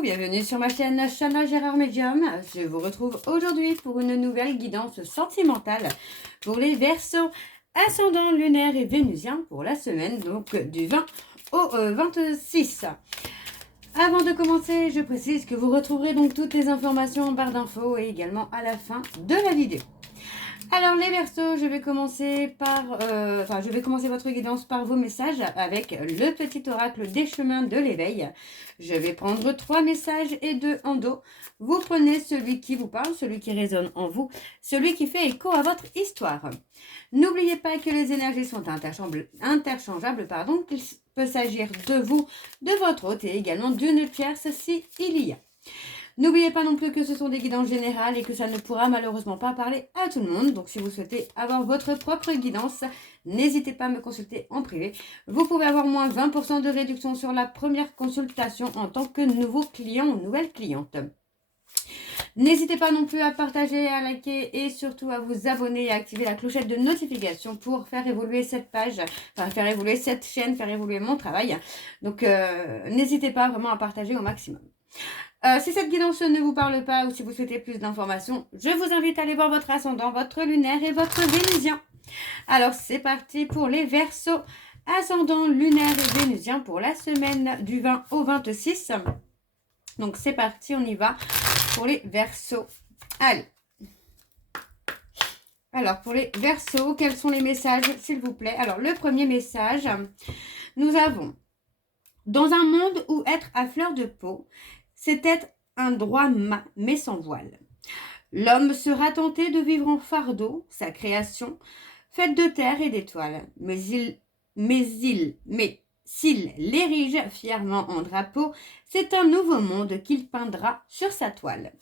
Verseaux, bienvenue sur ma chaîne Chana Gérard Medium. Je vous retrouve aujourd'hui pour une nouvelle guidance sentimentale pour les Verseaux, ascendant lunaire et vénusien pour la semaine donc du 20 au 26. Avant de commencer, je précise que vous retrouverez donc toutes les informations en barre d'infos et également à la fin de la vidéo. Alors les Verseaux, je vais commencer votre guidance par vos messages avec le petit oracle des chemins de l'éveil. Je vais prendre 3 messages et 2 en dos. Vous prenez celui qui vous parle, celui qui résonne en vous, celui qui fait écho à votre histoire. N'oubliez pas que les énergies sont interchangeables, qu'il peut s'agir de vous, de votre hôte et également d'une tierce si il y a. N'oubliez pas non plus que ce sont des guidances générales et que ça ne pourra malheureusement pas parler à tout le monde. Donc si vous souhaitez avoir votre propre guidance, n'hésitez pas à me consulter en privé. Vous pouvez avoir moins 20% de réduction sur la première consultation en tant que nouveau client ou nouvelle cliente. N'hésitez pas non plus à partager, à liker et surtout à vous abonner et à activer la clochette de notification pour faire évoluer cette page, faire évoluer cette chaîne, faire évoluer mon travail. Donc n'hésitez pas vraiment à partager au maximum. Si cette guidance ne vous parle pas ou si vous souhaitez plus d'informations, je vous invite à aller voir votre ascendant, votre lunaire et votre vénusien. Alors c'est parti pour les Verseaux, ascendant lunaire et vénusien pour la semaine du 20 au 26. Donc c'est parti, on y va pour les Verseaux. Allez. Alors pour les Verseaux, quels sont les messages s'il vous plaît? Alors le premier message, nous avons: dans un monde où être à fleur de peau, c'est être un droit mais sans voile. L'homme sera tenté de vivre en fardeau, sa création, faite de terre et d'étoiles. Mais s'il l'érige fièrement en drapeau, c'est un nouveau monde qu'il peindra sur sa toile.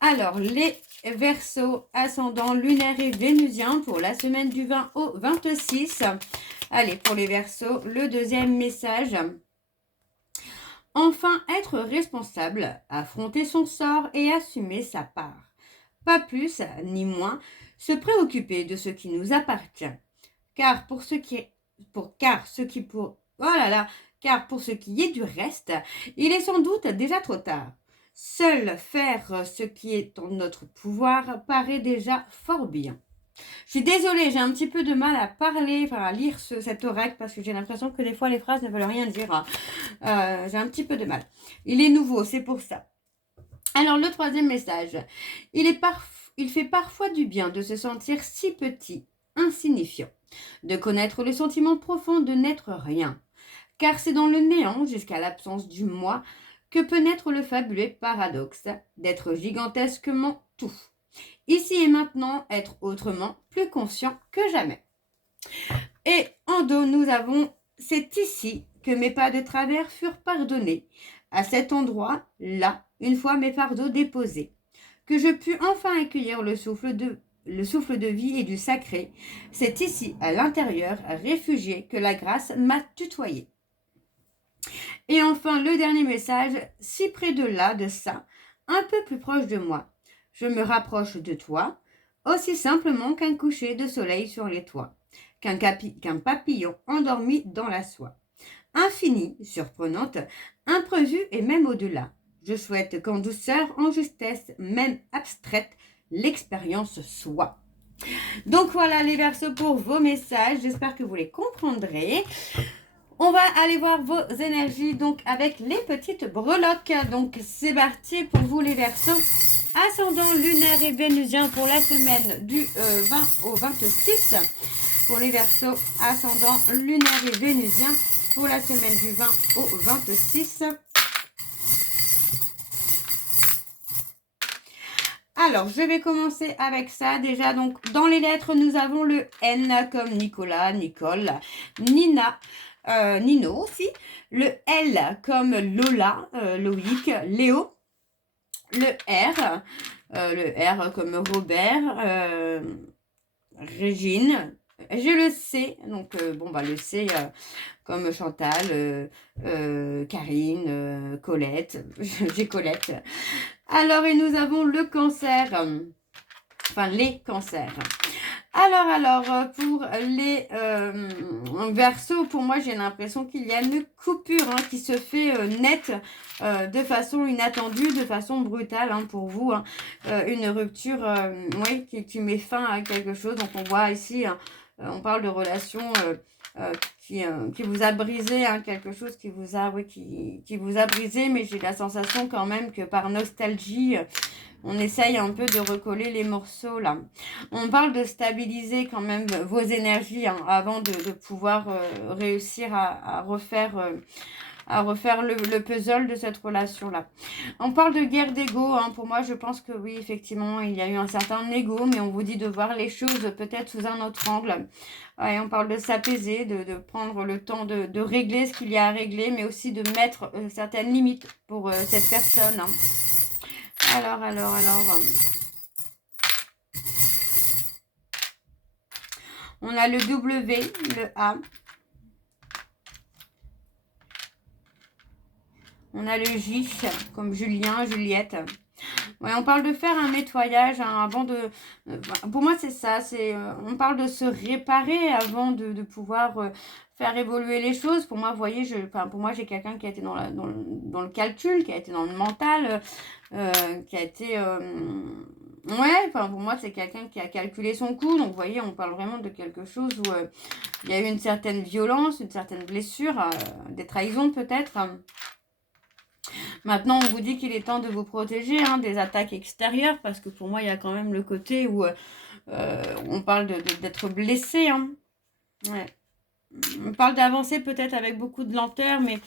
Alors, les Verseaux, ascendant lunaire et vénusien pour la semaine du 20 au 26. Allez, pour les Verseaux, le deuxième message: enfin être responsable, affronter son sort et assumer sa part. Pas plus ni moins se préoccuper de ce qui nous appartient. Car pour ce qui est du reste, il est sans doute déjà trop tard. Seul faire ce qui est en notre pouvoir paraît déjà fort bien. Je suis désolée, j'ai un petit peu de mal à parler, à lire cet oracle parce que j'ai l'impression que des fois les phrases ne veulent rien dire. J'ai un petit peu de mal. Il est nouveau, c'est pour ça. Alors le troisième message: il fait parfois du bien de se sentir si petit, insignifiant, de connaître le sentiment profond de n'être rien. Car c'est dans le néant, jusqu'à l'absence du moi, que peut naître le fabuleux paradoxe d'être gigantesquement tout. Ici et maintenant, être autrement, plus conscient que jamais. Et en dos, nous avons: c'est ici que mes pas de travers furent pardonnés, à cet endroit, là, une fois mes fardeaux déposés, que je pus enfin accueillir le souffle de vie et du sacré. C'est ici, à l'intérieur, réfugié, que la grâce m'a tutoyé. Et enfin, le dernier message: si près de là, de ça, un peu plus proche de moi, je me rapproche de toi, aussi simplement qu'un coucher de soleil sur les toits, qu'un papillon endormi dans la soie. Infinie, surprenante, imprévue et même au-delà. Je souhaite qu'en douceur, en justesse, même abstraite, l'expérience soit. Donc voilà les Verseaux pour vos messages, j'espère que vous les comprendrez. On va aller voir vos énergies donc avec les petites breloques. Donc c'est parti pour vous les Verseaux, ascendant lunaire et vénusien pour la semaine du 20 au 26. Pour les Verseaux, ascendant lunaire et vénusien pour la semaine du 20 au 26. Alors, je vais commencer avec ça. Déjà, donc, dans les lettres, nous avons le N comme Nicolas, Nicole, Nina, Nino aussi. Le L comme Lola, Loïc, Léo. Le R comme Robert, Régine. J'ai le C, donc le C comme Chantal, Karine, Colette, j'ai Colette. Alors, et nous avons le cancer, les cancers. Alors, pour les Verseaux, pour moi, j'ai l'impression qu'il y a une coupure hein, qui se fait nette de façon inattendue, de façon brutale hein, pour vous. Hein. Une rupture oui, qui met fin à quelque chose. Donc, on voit ici, on parle de relation qui vous a brisé, hein, quelque chose qui vous a, oui, qui vous a brisé. Mais j'ai la sensation quand même que par nostalgie... on essaye un peu de recoller les morceaux là. On parle de stabiliser quand même vos énergies hein, avant de pouvoir réussir à refaire le puzzle de cette relation-là. On parle de guerre d'ego. Hein. Pour moi, je pense que oui, effectivement, il y a eu un certain ego, mais on vous dit de voir les choses peut-être sous un autre angle. Ouais, on parle de s'apaiser, de prendre le temps de régler ce qu'il y a à régler, mais aussi de mettre certaines limites pour cette personne. Hein. Alors. On a le W, le A. On a le J, comme Julien, Juliette. Ouais, on parle de faire un nettoyage hein, avant de... pour moi, c'est ça. On parle de se réparer avant de pouvoir faire évoluer les choses. Pour moi, vous voyez, pour moi, j'ai quelqu'un qui a été dans le calcul, qui a été dans le mental, qui a été... ouais, enfin, pour moi, c'est quelqu'un qui a calculé son coût. Donc, vous voyez, on parle vraiment de quelque chose où il y a eu une certaine violence, une certaine blessure, des trahisons peut-être. Maintenant, on vous dit qu'il est temps de vous protéger hein, des attaques extérieures parce que pour moi, il y a quand même le côté où on parle d'être blessé. Hein. Ouais. On parle d'avancer peut-être avec beaucoup de lenteur, mais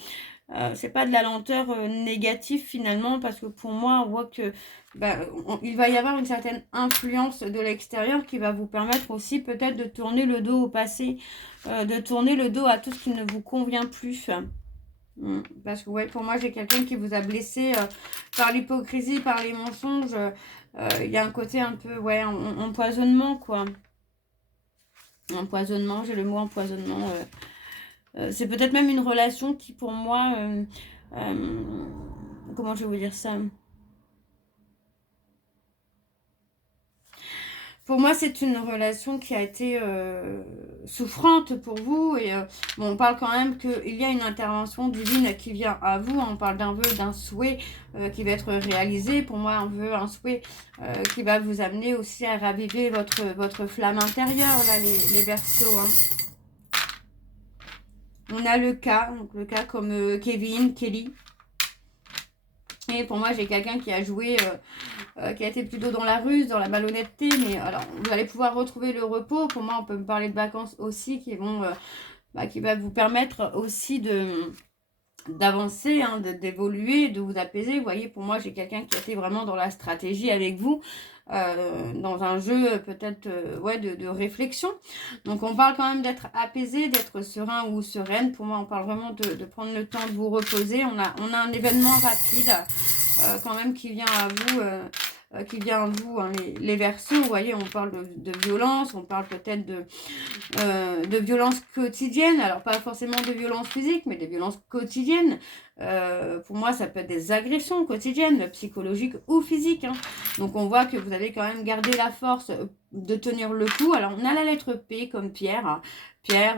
c'est pas de la lenteur négative finalement parce que pour moi, on voit que il va y avoir une certaine influence de l'extérieur qui va vous permettre aussi peut-être de tourner le dos au passé, de tourner le dos à tout ce qui ne vous convient plus. Parce que ouais, pour moi, j'ai quelqu'un qui vous a blessé par l'hypocrisie, par les mensonges. Il y a un côté un peu, ouais, empoisonnement, quoi. Empoisonnement, j'ai le mot empoisonnement. C'est peut-être même une relation qui, pour moi, comment je vais vous dire ça ? Pour moi, c'est une relation qui a été souffrante pour vous. Et bon, on parle quand même qu'il y a une intervention divine qui vient à vous. On parle d'un vœu, d'un souhait qui va être réalisé. Pour moi, un vœu, un souhait qui va vous amener aussi à raviver votre flamme intérieure, là, les Verseaux. Hein. On a le cas, donc le cas comme Kevin, Kelly. Et pour moi, j'ai quelqu'un qui a joué, qui a été plutôt dans la ruse, dans la malhonnêteté. Mais alors, vous allez pouvoir retrouver le repos. Pour moi, on peut me parler de vacances aussi qui va vous permettre aussi d'avancer, hein, d'évoluer, de vous apaiser. Vous voyez, pour moi, j'ai quelqu'un qui a été vraiment dans la stratégie avec vous, dans un jeu peut-être ouais, de réflexion. Donc, on parle quand même d'être apaisé, d'être serein ou sereine. Pour moi, on parle vraiment de prendre le temps de vous reposer. On a un événement rapide quand même qui vient à vous... hein, les Verseaux, vous voyez, on parle de violence, on parle peut-être de violence quotidienne, alors pas forcément de violence physique, mais des violences quotidiennes. Pour moi, ça peut être des agressions quotidiennes, psychologiques ou physiques. Hein. Donc, on voit que vous avez quand même gardé la force de tenir le coup. Alors, on a la lettre P comme Pierre. Hein. Pierre,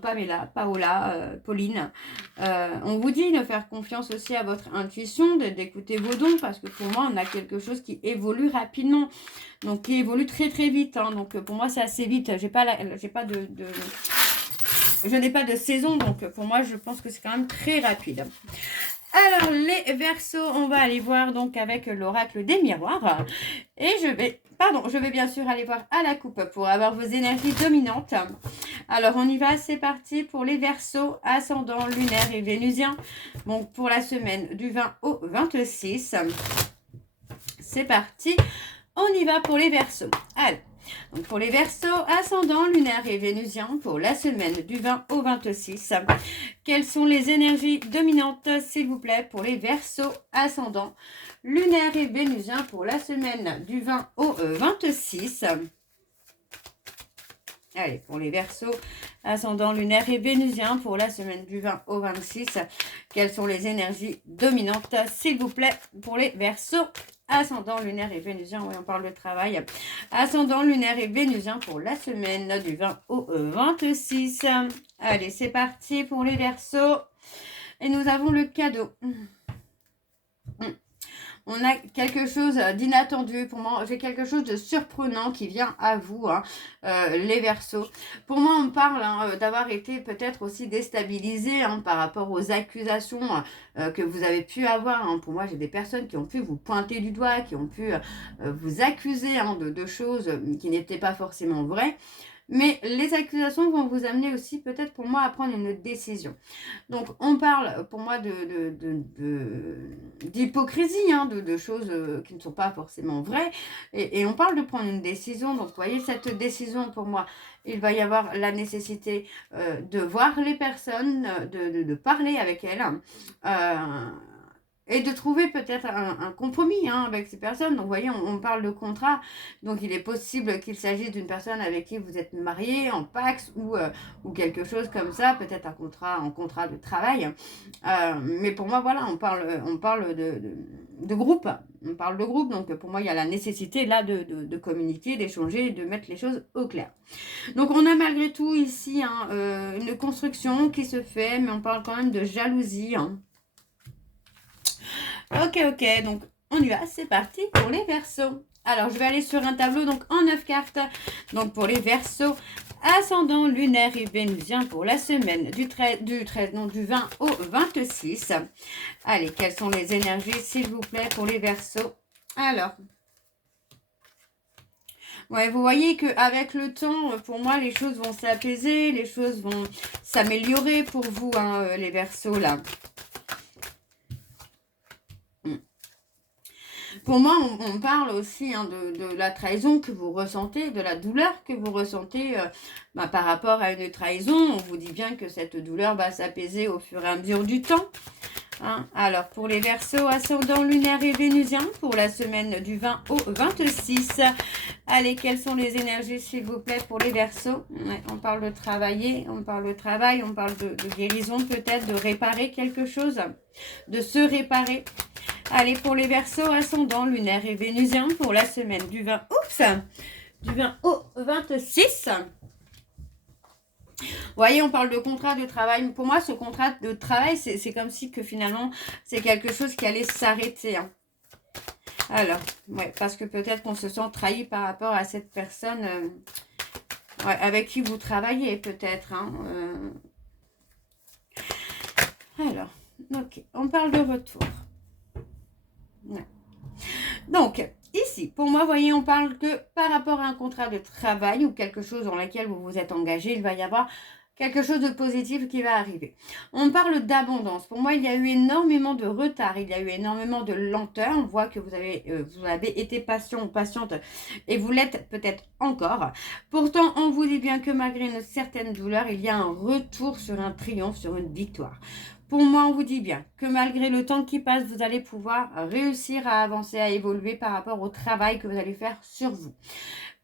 Pamela, Paola, Pauline. On vous dit de faire confiance aussi à votre intuition, d'écouter vos dons, parce que pour moi, on a quelque chose qui évolue rapidement, donc qui évolue très très vite. Hein. Donc pour moi, c'est assez vite. Je n'ai pas de saison, donc pour moi, je pense que c'est quand même très rapide. Alors, les Verseaux, on va aller voir donc avec l'oracle des miroirs. Et je vais bien sûr aller voir à la coupe pour avoir vos énergies dominantes. Alors, on y va, c'est parti pour les Verseaux, ascendant, lunaire et vénusien. Donc, pour la semaine du 20 au 26. C'est parti, on y va pour les Verseaux. Allez. Donc pour les Verseaux, ascendant, lunaire et vénusien, pour la semaine du 20 au 26. Quelles sont les énergies dominantes, s'il vous plaît, pour les Verseaux, ascendant, lunaire et vénusien, pour la semaine du 20 au 26. Allez, pour les Verseaux, ascendant, lunaire et vénusien, pour la semaine du 20 au 26. Quelles sont les énergies dominantes, s'il vous plaît, pour les Verseaux? ascendant lunaire et vénusien, oui, on parle de travail, ascendant lunaire et vénusien pour la semaine du 20 au 26. Allez, c'est parti pour les Verseaux. Et nous avons le cadeau. On a quelque chose d'inattendu pour moi. J'ai quelque chose de surprenant qui vient à vous, hein, les Verseaux. Pour moi, on parle d'avoir été peut-être aussi déstabilisé par rapport aux accusations que vous avez pu avoir. Hein. Pour moi, j'ai des personnes qui ont pu vous pointer du doigt, qui ont pu vous accuser de choses qui n'étaient pas forcément vraies. Mais les accusations vont vous amener aussi peut-être pour moi à prendre une décision. Donc on parle pour moi d'hypocrisie, de choses qui ne sont pas forcément vraies. Et on parle de prendre une décision. Donc vous voyez, cette décision pour moi, il va y avoir la nécessité de voir les personnes, de parler avec elles. Et de trouver peut-être un compromis avec ces personnes. Donc, vous voyez, on parle de contrat. Donc, il est possible qu'il s'agisse d'une personne avec qui vous êtes marié, en Pacs ou quelque chose comme ça. Peut-être un contrat de travail. Mais pour moi, voilà, on parle de groupe. On parle de groupe. Donc, pour moi, il y a la nécessité là de communiquer, d'échanger, de mettre les choses au clair. Donc, on a malgré tout ici une construction qui se fait. Mais on parle quand même de jalousie. Ok, donc on y va, c'est parti pour les Verseaux. Alors, je vais aller sur un tableau, donc en 9 cartes. Donc, pour les Verseaux, ascendant lunaire et vénusien pour la semaine du 20 au 26. Allez, quelles sont les énergies, s'il vous plaît, pour les Verseaux? Alors, ouais, vous voyez qu'avec le temps, pour moi, les choses vont s'apaiser, les choses vont s'améliorer pour vous, les Verseaux, là. Pour moi, on parle aussi de la trahison que vous ressentez, de la douleur que vous ressentez par rapport à une trahison. On vous dit bien que cette douleur va s'apaiser au fur et à mesure du temps. Alors, pour les Verseaux, ascendant lunaire et vénusien, pour la semaine du 20 au 26. Allez, quelles sont les énergies, s'il vous plaît, pour les Verseaux? On parle de travailler, on parle de travail, on parle de guérison peut-être, de réparer quelque chose, de se réparer. Allez, pour les Verseaux, ascendant lunaire et vénusien, pour la semaine du 20 au 26. Vous voyez, on parle de contrat de travail. Pour moi, ce contrat de travail, c'est comme si que finalement, c'est quelque chose qui allait s'arrêter. Alors, ouais, parce que peut-être qu'on se sent trahi par rapport à cette personne avec qui vous travaillez, peut-être. Alors, ok, on parle de retour. Ouais. Donc, ici, pour moi, vous voyez, on parle que par rapport à un contrat de travail ou quelque chose dans lequel vous vous êtes engagé, il va y avoir quelque chose de positif qui va arriver. On parle d'abondance. Pour moi, il y a eu énormément de retard, il y a eu énormément de lenteur. On voit que vous avez été patient ou patiente et vous l'êtes peut-être encore. Pourtant, on vous dit bien que malgré une certaine douleur, il y a un retour sur un triomphe, sur une victoire. Pour moi, on vous dit bien que malgré le temps qui passe, vous allez pouvoir réussir à avancer, à évoluer par rapport au travail que vous allez faire sur vous.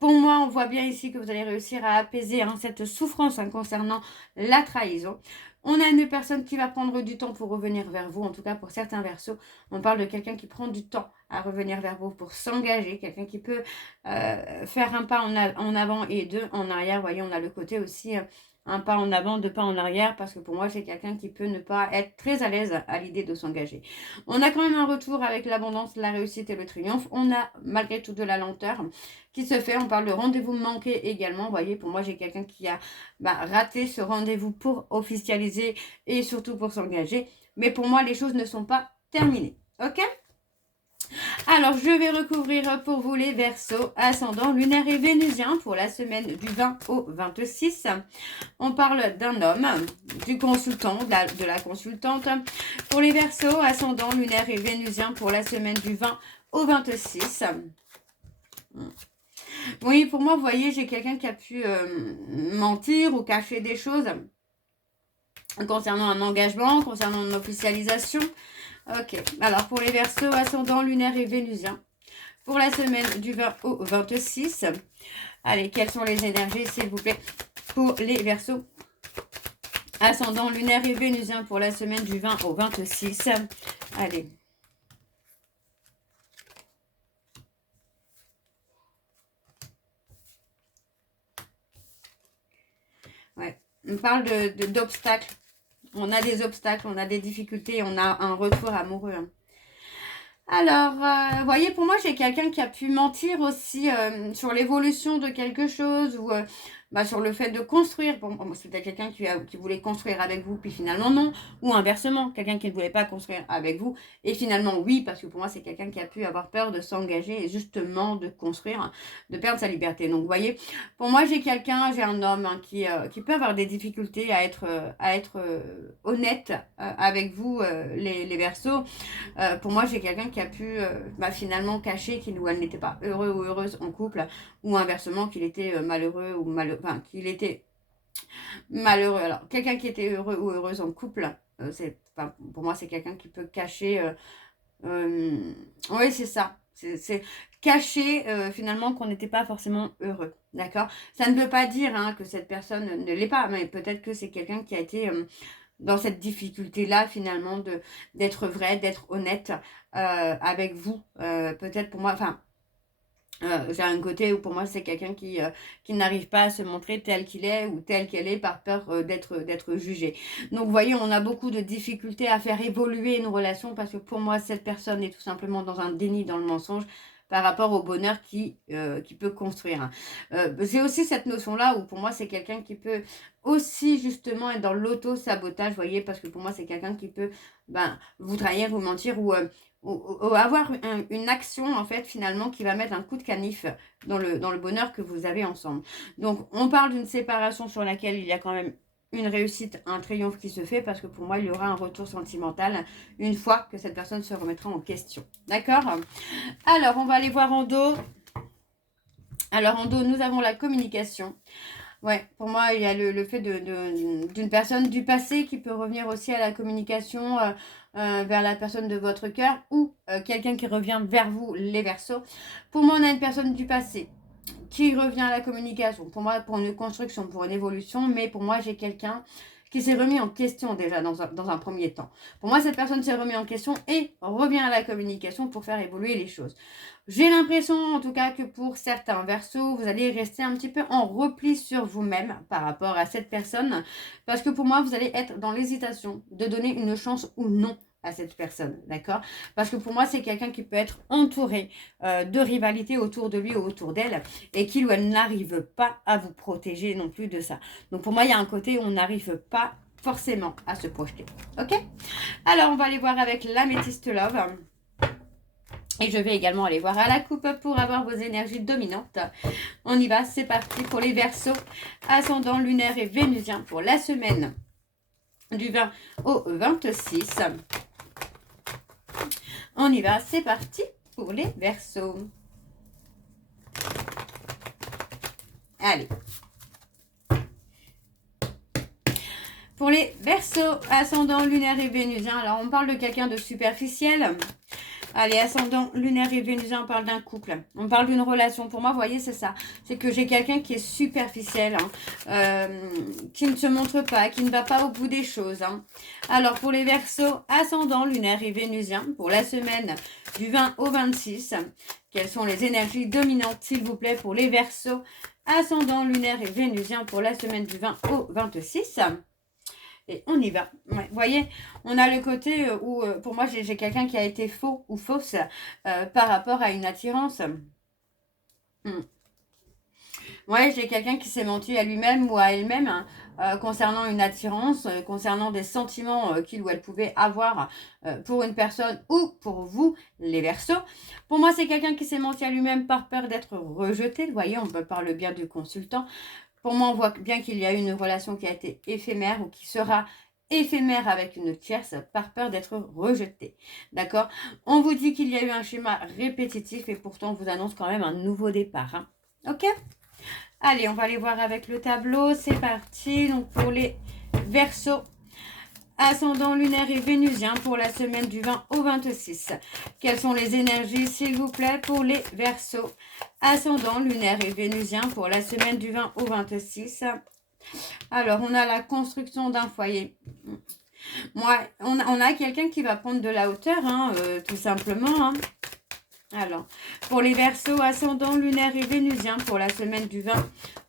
Pour moi, on voit bien ici que vous allez réussir à apaiser cette souffrance concernant la trahison. On a une personne qui va prendre du temps pour revenir vers vous, en tout cas pour certains Verseaux. On parle de quelqu'un qui prend du temps à revenir vers vous pour s'engager, quelqu'un qui peut faire un pas en avant et deux en arrière. Vous voyez, on a le côté aussi un pas en avant, deux pas en arrière, parce que pour moi, c'est quelqu'un qui peut ne pas être très à l'aise à l'idée de s'engager. On a quand même un retour avec l'abondance, la réussite et le triomphe. On a malgré tout de la lenteur qui se fait. On parle de rendez-vous manqué également. Vous voyez, pour moi, j'ai quelqu'un qui a raté ce rendez-vous pour officialiser et surtout pour s'engager. Mais pour moi, les choses ne sont pas terminées. Ok ? Alors, je vais recouvrir pour vous les Verseaux, ascendant lunaire et vénusien pour la semaine du 20 au 26. On parle d'un homme, du consultant, de la consultante. Pour les Verseaux, ascendant lunaire et vénusien pour la semaine du 20 au 26. Oui, pour moi, vous voyez, j'ai quelqu'un qui a pu mentir ou cacher des choses concernant un engagement, concernant une officialisation. Ok, alors pour les Verseaux, ascendant lunaire et vénusien, pour la semaine du 20 au 26. Allez, quelles sont les énergies, s'il vous plaît, pour les Verseaux, ascendant lunaire et vénusien, pour la semaine du 20 au 26. Allez. On parle d'obstacles. On a des obstacles, on a des difficultés, on a un retour amoureux. Alors, vous voyez, pour moi, j'ai quelqu'un qui a pu mentir aussi sur l'évolution de quelque chose ou sur le fait de construire. Bon, c'était quelqu'un qui voulait construire avec vous, puis finalement non. Ou inversement, quelqu'un qui ne voulait pas construire avec vous, et finalement oui, parce que pour moi, c'est quelqu'un qui a pu avoir peur de s'engager et justement de construire, de perdre sa liberté. Donc, vous voyez, pour moi, j'ai un homme qui peut avoir des difficultés à être honnête avec vous, les Verseaux. Pour moi, j'ai quelqu'un qui a pu finalement cacher qu'il ou elle n'était pas heureux ou heureuse en couple, ou inversement qu'il était malheureux ou malheureux, enfin qu'il était malheureux. Alors, quelqu'un qui était heureux ou heureuse en couple, pour moi, c'est quelqu'un qui peut cacher. Oui, c'est ça. C'est cacher finalement qu'on n'était pas forcément heureux. D'accord? Ça ne veut pas dire que cette personne ne l'est pas, mais peut-être que c'est quelqu'un qui a été dans cette difficulté-là, finalement, d'être vrai, d'être honnête avec vous. Peut-être pour moi, j'ai un côté où pour moi, c'est quelqu'un qui n'arrive pas à se montrer tel qu'il est ou tel qu'elle est par peur d'être jugé. Donc, vous voyez, on a beaucoup de difficultés à faire évoluer une relation parce que pour moi, cette personne est tout simplement dans un déni, dans le mensonge par rapport au bonheur qui peut construire. J'ai aussi cette notion-là où pour moi, c'est quelqu'un qui peut aussi justement être dans l'auto-sabotage, vous voyez, parce que pour moi, c'est quelqu'un qui peut vous trahir, vous mentir ou avoir une action en fait finalement qui va mettre un coup de canif dans le bonheur que vous avez ensemble. Donc on parle d'une séparation sur laquelle il y a quand même une réussite, un triomphe qui se fait parce que pour moi il y aura un retour sentimental une fois que cette personne se remettra en question. D'accord? Alors on va aller voir en dos. Alors en dos nous avons la communication. Ouais, pour moi, il y a le fait d'une personne du passé qui peut revenir aussi à la communication vers la personne de votre cœur ou quelqu'un qui revient vers vous, les Verseaux. Pour moi, on a une personne du passé qui revient à la communication. Pour moi, pour une construction, pour une évolution, mais pour moi, j'ai quelqu'un qui s'est remis en question déjà dans un premier temps. Pour moi, cette personne s'est remis en question et revient à la communication pour faire évoluer les choses. J'ai l'impression, en tout cas, que pour certains Verseaux, vous allez rester un petit peu en repli sur vous-même par rapport à cette personne, parce que pour moi, vous allez être dans l'hésitation de donner une chance ou non à cette personne, d'accord? Parce que pour moi, c'est quelqu'un qui peut être entouré de rivalité autour de lui ou autour d'elle et qu'il ou elle n'arrive pas à vous protéger non plus de ça. Donc pour moi, il y a un côté où on n'arrive pas forcément à se projeter, ok? Alors, on va aller voir avec l'Améthyste Love. Et je vais également aller voir à la coupe pour avoir vos énergies dominantes. On y va, c'est parti pour les Verseaux, ascendant lunaire et vénusien pour la semaine du 20 au 26. On y va, c'est parti pour les Verseaux. Allez. Pour les Verseaux, ascendant lunaire et vénusien, alors on parle de quelqu'un de superficiel. Allez, ascendant lunaire et vénusien, on parle d'un couple. On parle d'une relation. Pour moi, vous voyez, c'est ça. C'est que j'ai quelqu'un qui est superficiel, qui ne se montre pas, qui ne va pas au bout des choses. Alors, pour les Verseaux, ascendant lunaire et vénusien, pour la semaine du 20 au 26, quelles sont les énergies dominantes, s'il vous plaît, pour les Verseaux, ascendant lunaire et vénusien, pour la semaine du 20 au 26. Et on y va. Ouais, vous voyez, on a le côté où, pour moi, j'ai quelqu'un qui a été faux ou fausse par rapport à une attirance. Ouais, j'ai quelqu'un qui s'est menti à lui-même ou à elle-même concernant une attirance, concernant des sentiments qu'il ou elle pouvait avoir pour une personne ou pour vous, les Verseaux. Pour moi, c'est quelqu'un qui s'est menti à lui-même par peur d'être rejeté. Vous voyez, on peut parler bien du consultant. Pour moi, on voit bien qu'il y a une relation qui a été éphémère ou qui sera éphémère avec une tierce par peur d'être rejetée. D'accord? On vous dit qu'il y a eu un schéma répétitif et pourtant on vous annonce quand même un nouveau départ. Ok? Allez, on va aller voir avec le tableau. C'est parti. Donc pour les Verseaux, ascendant lunaire et vénusien pour la semaine du 20 au 26. Quelles sont les énergies, s'il vous plaît, pour les Verseaux, ascendant lunaire et vénusien pour la semaine du 20 au 26. Alors, on a la construction d'un foyer. Moi, on a quelqu'un qui va prendre de la hauteur, tout simplement. Alors, pour les Verseaux, ascendant lunaire et vénusien pour la semaine du 20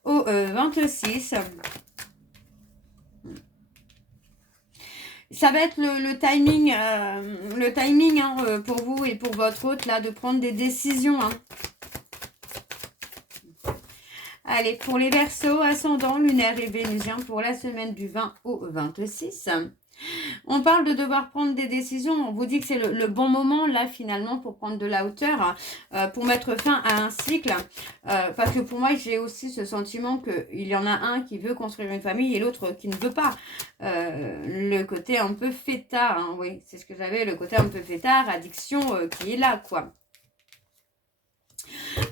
au 26. Ça va être le timing hein, pour vous et pour votre hôte, là, de prendre des décisions. Hein. Allez, pour les Verseaux, ascendant, lunaire et vénusien, pour la semaine du 20 au 26. On parle de devoir prendre des décisions. On vous dit que c'est le bon moment, là, finalement, pour prendre de la hauteur, pour mettre fin à un cycle. Parce que pour moi, j'ai aussi ce sentiment qu'il y en a un qui veut construire une famille et l'autre qui ne veut pas. Le côté un peu fêtard, hein, oui, c'est ce que j'avais, le côté un peu fêtard, addiction qui est là, quoi.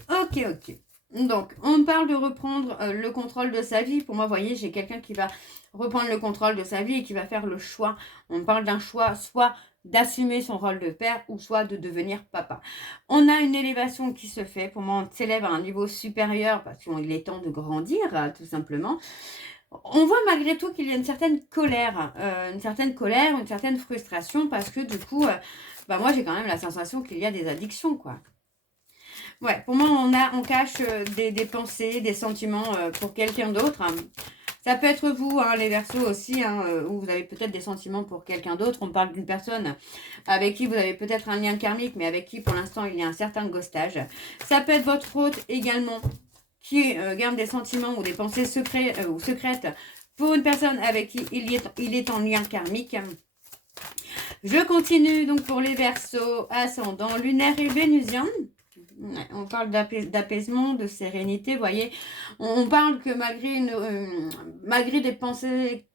Ok, ok. Donc, on parle de reprendre le contrôle de sa vie. Pour moi, vous voyez, j'ai quelqu'un qui va reprendre le contrôle de sa vie et qui va faire le choix. On parle d'un choix, soit d'assumer son rôle de père ou soit de devenir papa. On a une élévation qui se fait. Pour moi, on s'élève à un niveau supérieur parce qu'il est temps de grandir, tout simplement. On voit malgré tout qu'il y a une certaine colère, une certaine frustration parce que du coup, moi, j'ai quand même la sensation qu'il y a des addictions, quoi. Ouais, pour moi, on cache des pensées, des sentiments pour quelqu'un d'autre. Ça peut être vous, hein, les Verseaux aussi, hein, où vous avez peut-être des sentiments pour quelqu'un d'autre. On parle d'une personne avec qui vous avez peut-être un lien karmique, mais avec qui, pour l'instant, il y a un certain ghostage. Ça peut être votre hôte également, qui garde des sentiments ou des pensées secrètes pour une personne avec qui il est en lien karmique. Je continue donc pour les Verseaux, ascendant, lunaire et vénusien. On parle d'apaisement, de sérénité, vous voyez. On parle que malgré des pensées,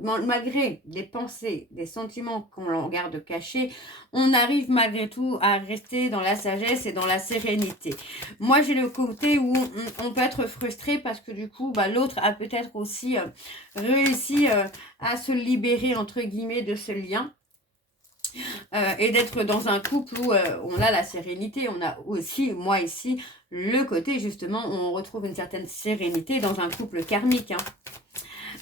malgré des pensées, des sentiments qu'on garde cachés, on arrive malgré tout à rester dans la sagesse et dans la sérénité. Moi, j'ai le côté où on peut être frustré parce que du coup, l'autre a peut-être aussi réussi à se libérer, entre guillemets, de ce lien. Et d'être dans un couple où on a la sérénité. On a aussi, moi ici, le côté justement où on retrouve une certaine sérénité dans un couple karmique. Hein.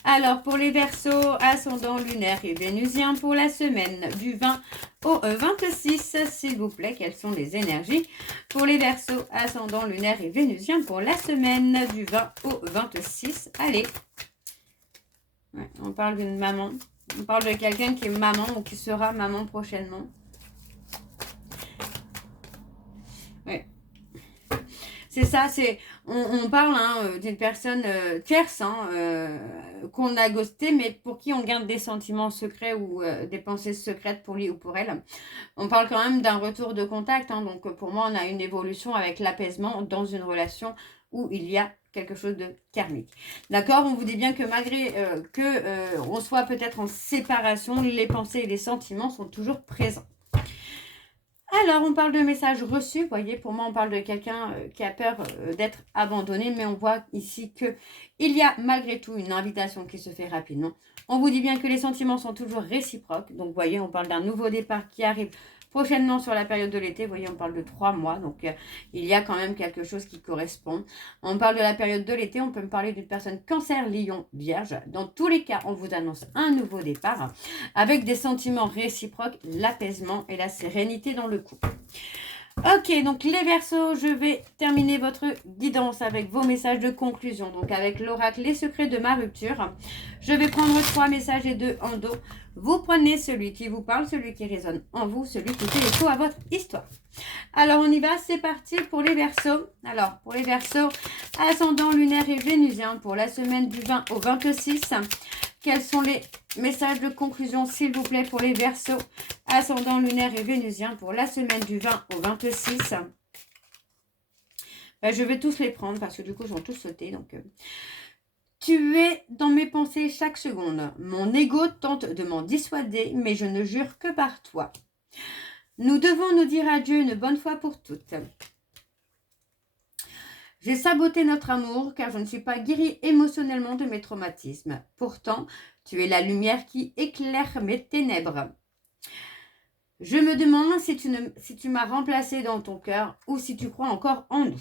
Alors, pour les Verseaux, ascendant lunaire et vénusien, pour la semaine du 20 au 26, s'il vous plaît, quelles sont les énergies? Pour les Verseaux, ascendant lunaire et vénusien, pour la semaine du 20 au 26. Allez, ouais, on parle d'une maman. On parle de quelqu'un qui est maman ou qui sera maman prochainement. Oui. C'est ça, on parle d'une personne tierce qu'on a ghosté, mais pour qui on garde des sentiments secrets ou des pensées secrètes pour lui ou pour elle. On parle quand même d'un retour de contact. Donc pour moi, on a une évolution avec l'apaisement dans une relation où il y a quelque chose de karmique. D'accord? On vous dit bien que malgré on soit peut-être en séparation, les pensées et les sentiments sont toujours présents. Alors, on parle de messages reçus. Vous voyez, pour moi, on parle de quelqu'un qui a peur d'être abandonné, mais on voit ici qu'il y a malgré tout une invitation qui se fait rapidement. On vous dit bien que les sentiments sont toujours réciproques. Donc, vous voyez, on parle d'un nouveau départ qui arrive prochainement sur la période de l'été. Vous voyez, on parle de 3 mois. Donc, il y a quand même quelque chose qui correspond. On parle de la période de l'été. On peut me parler d'une personne cancer, lion, vierge. Dans tous les cas, on vous annonce un nouveau départ avec des sentiments réciproques, l'apaisement et la sérénité dans le couple. Ok, donc les Verseaux, je vais terminer votre guidance avec vos messages de conclusion. Donc avec l'oracle Les secrets de ma rupture. Je vais prendre 3 messages et 2 en dos. Vous prenez celui qui vous parle, celui qui résonne en vous, celui qui fait écho à votre histoire. Alors on y va, c'est parti pour les Verseaux. Alors pour les Verseaux, ascendant lunaire et vénusien pour la semaine du 20 au 26. Quels sont les messages de conclusion, s'il vous plaît, pour les Verseaux, ascendant lunaire et vénusien pour la semaine du 20 au 26? Je vais tous les prendre parce que du coup, ils ont tous sauté. Donc, tu es dans mes pensées chaque seconde. Mon ego tente de m'en dissuader, mais je ne jure que par toi. Nous devons nous dire adieu une bonne fois pour toutes. J'ai saboté notre amour car je ne suis pas guérie émotionnellement de mes traumatismes. Pourtant, tu es la lumière qui éclaire mes ténèbres. Je me demande si tu m'as remplacé dans ton cœur ou si tu crois encore en nous.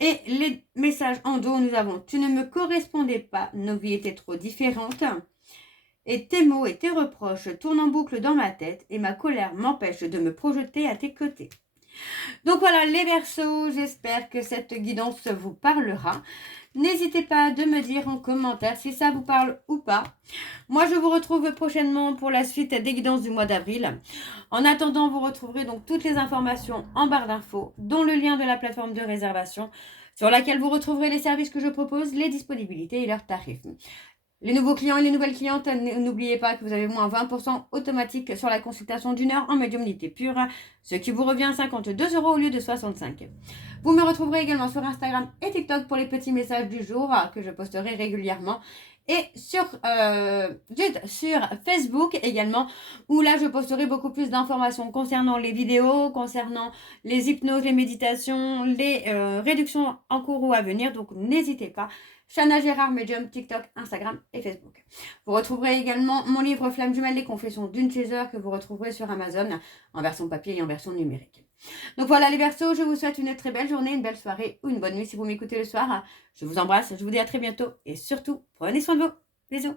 Et les messages en dos, nous avons « Tu ne me correspondais pas, nos vies étaient trop différentes. » Et tes mots et tes reproches tournent en boucle dans ma tête et ma colère m'empêche de me projeter à tes côtés. Donc voilà les Verseaux, j'espère que cette guidance vous parlera. N'hésitez pas de me dire en commentaire si ça vous parle ou pas. Moi, je vous retrouve prochainement pour la suite des guidances du mois d'avril. En attendant, vous retrouverez donc toutes les informations en barre d'infos, dont le lien de la plateforme de réservation, sur laquelle vous retrouverez les services que je propose, les disponibilités et leurs tarifs. Les nouveaux clients et les nouvelles clientes, n'oubliez pas que vous avez moins 20% automatique sur la consultation d'une heure en médiumnité pure, ce qui vous revient à 52 € au lieu de 65. Vous me retrouverez également sur Instagram et TikTok pour les petits messages du jour que je posterai régulièrement. Et sur Facebook également, où là je posterai beaucoup plus d'informations concernant les vidéos, concernant les hypnoses, les méditations, les réductions en cours ou à venir. Donc n'hésitez pas. Chana Gérard, Medium, TikTok, Instagram et Facebook. Vous retrouverez également mon livre Flamme jumelle, les confessions d'une chaser que vous retrouverez sur Amazon en version papier et en version numérique. Donc voilà les Verseaux, je vous souhaite une très belle journée, une belle soirée ou une bonne nuit si vous m'écoutez le soir. Je vous embrasse, je vous dis à très bientôt et surtout, prenez soin de vous. Bisous.